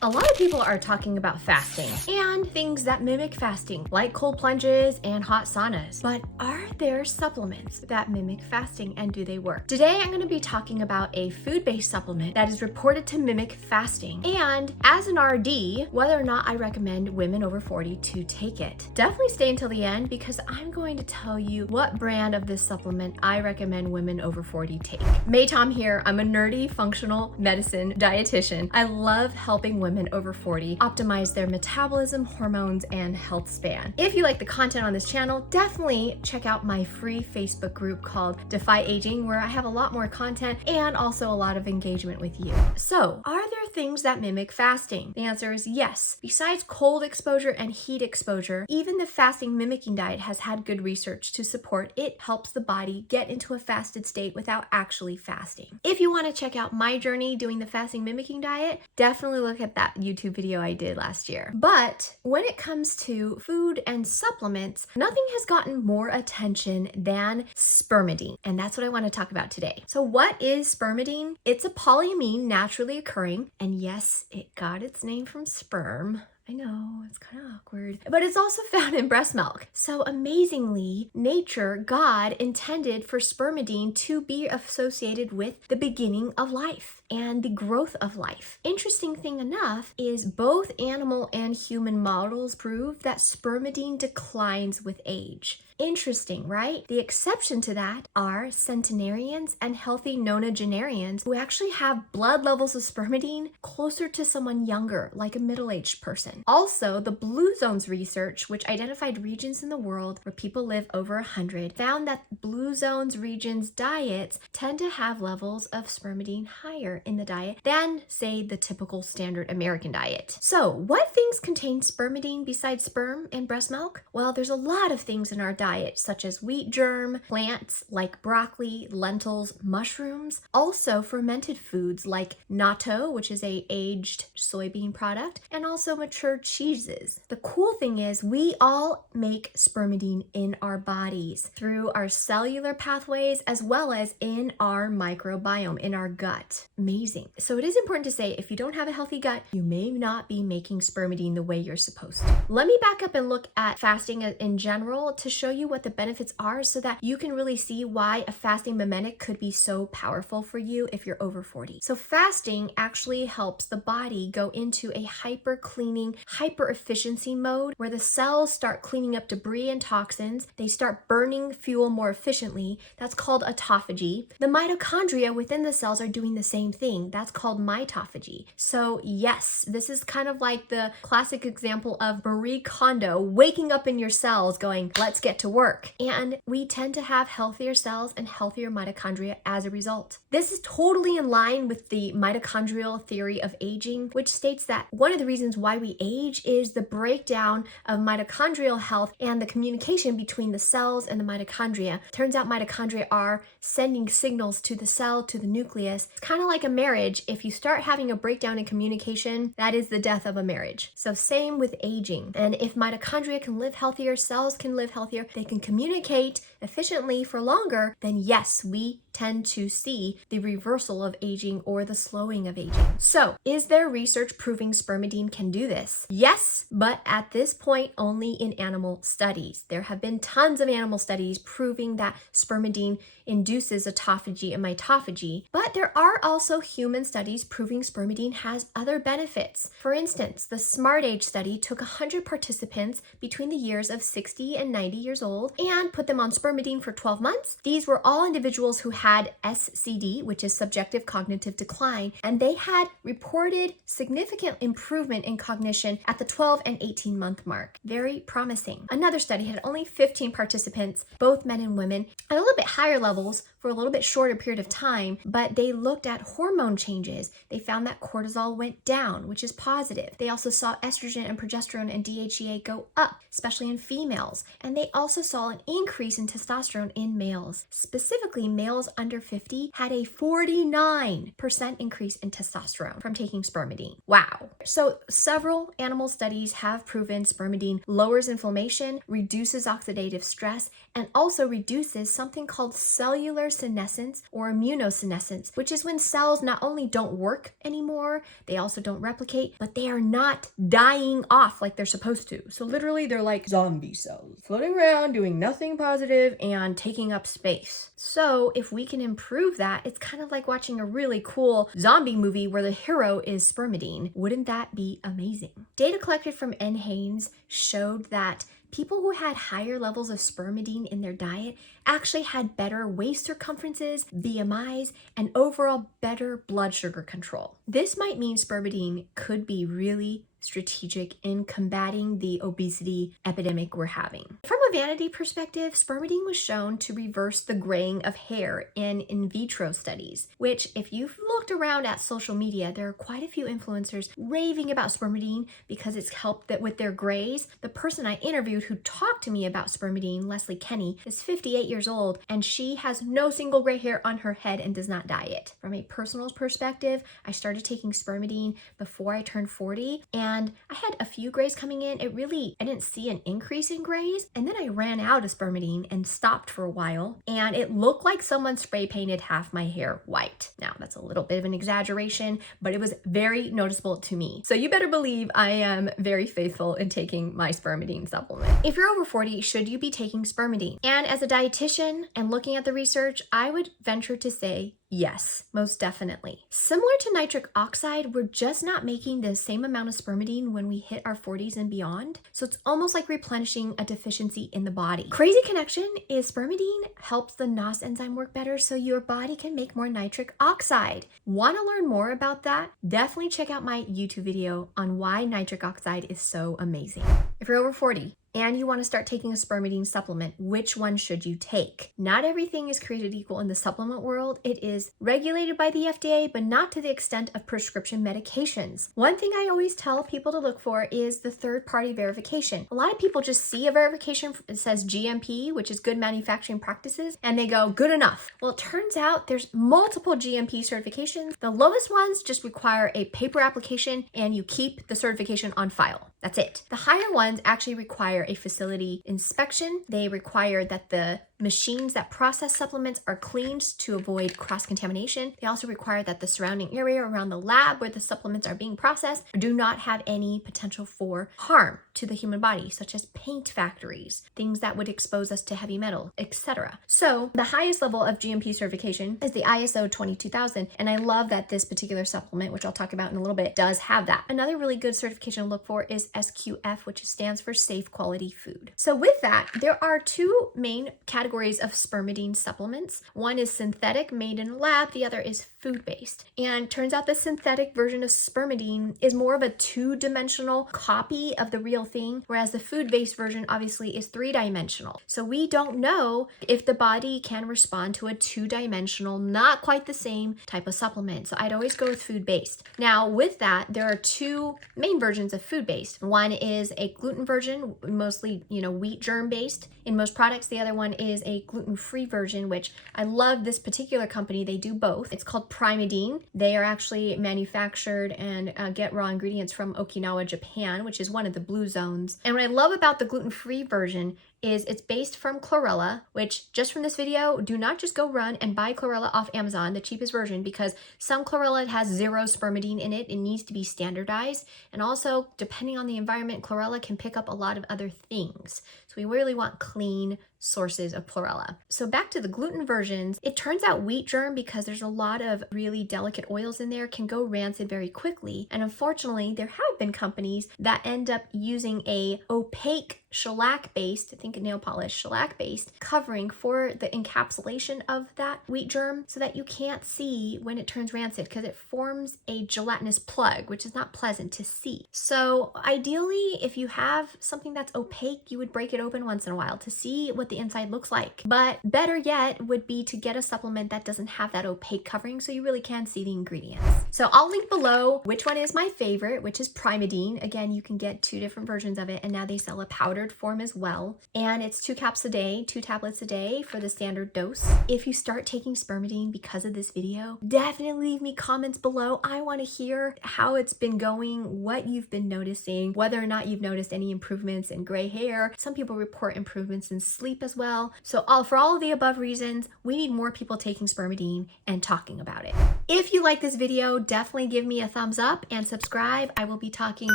A lot of people are talking about fasting and things that mimic fasting, like cold plunges and hot saunas. But are there supplements that mimic fasting, and do they work? Today, I'm going to be talking about a food-based supplement that is reported to mimic fasting, and as an RD, whether or not I recommend women over 40 to take it. Definitely stay until the end because I'm going to tell you what brand of this supplement I recommend women over 40 take. Maytom here. I'm a nerdy functional medicine dietitian. I love helping women over 40 optimize their metabolism, hormones, and health span. If you like the content on this channel, definitely check out my free Facebook group called Defy Aging, where I have a lot more content and also a lot of engagement with you. So, are there things that mimic fasting? The answer is yes. Besides cold exposure and heat exposure, even the fasting mimicking diet has had good research to support it helps the body get into a fasted state without actually fasting. If you want to check out my journey doing the fasting mimicking diet, definitely look at that YouTube video I did last year. But when it comes to food and supplements, nothing has gotten more attention than spermidine, and that's what I want to talk about today. So what is spermidine? It's a polyamine naturally occurring, and yes, it got its name from sperm. I know, it's kind of awkward, but it's also found in breast milk. So amazingly, nature, God intended for spermidine to be associated with the beginning of life and the growth of life. Interesting thing enough is both animal and human models prove that spermidine declines with age. Interesting, right? The exception to that are centenarians and healthy nonagenarians who actually have blood levels of spermidine closer to someone younger, like a middle-aged person. Also, the Blue Zones research, which identified regions in the world where people live over 100, found that Blue Zones regions' diets tend to have levels of spermidine higher in the diet than, say, the typical standard American diet. So, what things contain spermidine besides sperm and breast milk? Well, there's a lot of things in our diet, such as wheat germ, plants like broccoli, lentils, mushrooms, also fermented foods like natto, which is a aged soybean product, and also mature cheeses. The cool thing is we all make spermidine in our bodies through our cellular pathways as well as in our microbiome, in our gut. Amazing. So it is important to say if you don't have a healthy gut, you may not be making spermidine the way you're supposed to. Let me back up and look at fasting in general to show you what the benefits are so that you can really see why a fasting mimetic could be so powerful for you if you're over 40. So fasting actually helps the body go into a hyper cleaning, hyper efficiency mode where the cells start cleaning up debris and toxins. They start burning fuel more efficiently. That's called autophagy. The mitochondria within the cells are doing the same thing. That's called mitophagy. So yes, this is kind of like the classic example of Marie Kondo waking up in your cells going, let's get to work. And we tend to have healthier cells and healthier mitochondria as a result. This is totally in line with the mitochondrial theory of aging, which states that one of the reasons why we age is the breakdown of mitochondrial health and the communication between the cells and the mitochondria. Turns out mitochondria are sending signals to the cell, to the nucleus. It's kind of like a marriage. If you start having a breakdown in communication, that is the death of a marriage. So same with aging. And if mitochondria can live healthier, cells can live healthier, they can communicate efficiently for longer, then yes, we tend to see the reversal of aging or the slowing of aging. So, is there research proving spermidine can do this? Yes, but at this point, only in animal studies. There have been tons of animal studies proving that spermidine induces autophagy and mitophagy, but there are also human studies proving spermidine has other benefits. For instance, the Smart Age study took 100 participants between the years of 60 and 90 years old and put them on spermidine for 12 months. These were all individuals who had SCD, which is subjective cognitive decline, and they had reported significant improvement in cognition at the 12 and 18-month mark. Very promising. Another study had only 15 participants, both men and women, at a little bit higher levels for a little bit shorter period of time, but they looked at hormone changes. They found that cortisol went down, which is positive. They also saw estrogen and progesterone and DHEA go up, especially in females. And they also saw an increase in testosterone in males. Specifically, males under 50 had a 49% increase in testosterone from taking spermidine. Wow. So several animal studies have proven spermidine lowers inflammation, reduces oxidative stress, and also reduces something called cellular senescence or immunosenescence, which is when cells not only don't work anymore, they also don't replicate, but they are not dying off like they're supposed to. So literally they're like zombie cells floating around doing nothing positive and taking up space. So if we can improve that, it's kind of like watching a really cool zombie movie where the hero is Spermidine. Wouldn't that be amazing? Data collected from NHANES showed that people who had higher levels of spermidine in their diet actually had better waist circumferences, BMIs, and overall better blood sugar control. This might mean spermidine could be really strategic in combating the obesity epidemic we're having. From a vanity perspective, spermidine was shown to reverse the graying of hair in vitro studies, which if you've looked around at social media, there are quite a few influencers raving about spermidine because it's helped with their grays. The person I interviewed who talked to me about spermidine, Leslie Kenny, is 58 years old and she has no single gray hair on her head and does not dye it. From a personal perspective, I started taking spermidine before I turned 40 and I had a few grays coming in. I didn't see an increase in grays. And then I ran out of spermidine and stopped for a while. And it looked like someone spray painted half my hair white. Now, that's a little bit of an exaggeration, but it was very noticeable to me. So you better believe I am very faithful in taking my spermidine supplement. If you're over 40, should you be taking spermidine? And as a dietitian and looking at the research, I would venture to say yes, most definitely. Similar to nitric oxide, we're just not making the same amount of spermidine when we hit our 40s and beyond. So it's almost like replenishing a deficiency in the body. Crazy connection is spermidine helps the NOS enzyme work better so your body can make more nitric oxide. Want to learn more about that? Definitely check out my YouTube video on why nitric oxide is so amazing. If you're over 40, and you want to start taking a spermidine supplement, which one should you take? Not everything is created equal in the supplement world. It is regulated by the FDA, but not to the extent of prescription medications. One thing I always tell people to look for is the third-party verification. A lot of people just see a verification that says GMP, which is good manufacturing practices, and they go, good enough. Well, it turns out there's multiple GMP certifications. The lowest ones just require a paper application and you keep the certification on file. That's it. The higher ones actually require a facility inspection. They require that the machines that process supplements are cleaned to avoid cross-contamination. They also require that the surrounding area around the lab where the supplements are being processed do not have any potential for harm to the human body, such as paint factories, things that would expose us to heavy metal, etc. So the highest level of GMP certification is the ISO 22000, and I love that this particular supplement, which I'll talk about in a little bit, does have that. Another really good certification to look for is SQF, which stands for Safe Quality Food. So with that, there are two main categories of spermidine supplements. One is synthetic, made in a lab. The other is food-based. And turns out the synthetic version of spermidine is more of a two-dimensional copy of the real thing, whereas the food-based version obviously is three-dimensional. So we don't know if the body can respond to a two-dimensional, not quite the same type of supplement. So I'd always go with food-based. Now with that, there are two main versions of food-based. One is a gluten version, mostly, wheat germ-based in most products. The other one is a gluten-free version, which I love this particular company. They do both. It's called Spermidine. They are actually manufactured and get raw ingredients from Okinawa, Japan, which is one of the blue zones. And what I love about the gluten-free version is it's based from chlorella, which just from this video, do not just go run and buy chlorella off Amazon, the cheapest version, because some chlorella has 0 spermidine in it. It needs to be standardized. And also, depending on the environment, chlorella can pick up a lot of other things. So we really want clean sources of chlorella. So back to the gluten versions, it turns out wheat germ, because there's a lot of really delicate oils in there, can go rancid very quickly. And unfortunately, there have been companies that end up using a opaque shellac-based, think nail polish, shellac-based covering for the encapsulation of that wheat germ so that you can't see when it turns rancid, because it forms a gelatinous plug, which is not pleasant to see. So ideally, if you have something that's opaque, you would break it open once in a while to see what the inside looks like. But better yet would be to get a supplement that doesn't have that opaque covering so you really can see the ingredients. So I'll link below which one is my favorite, which is Spermidine. Again, you can get 2 different versions of it, and now they sell a powder powdered form as well. And it's 2 caps a day, 2 tablets a day for the standard dose. If you start taking Spermidine because of this video, definitely leave me comments below. I want to hear how it's been going, what you've been noticing, whether or not you've noticed any improvements in gray hair. Some people report improvements in sleep as well. So for all of the above reasons, we need more people taking Spermidine and talking about it. If you like this video, definitely give me a thumbs up and subscribe. I will be talking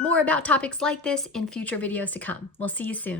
more about topics like this in future videos to come. We'll see you soon.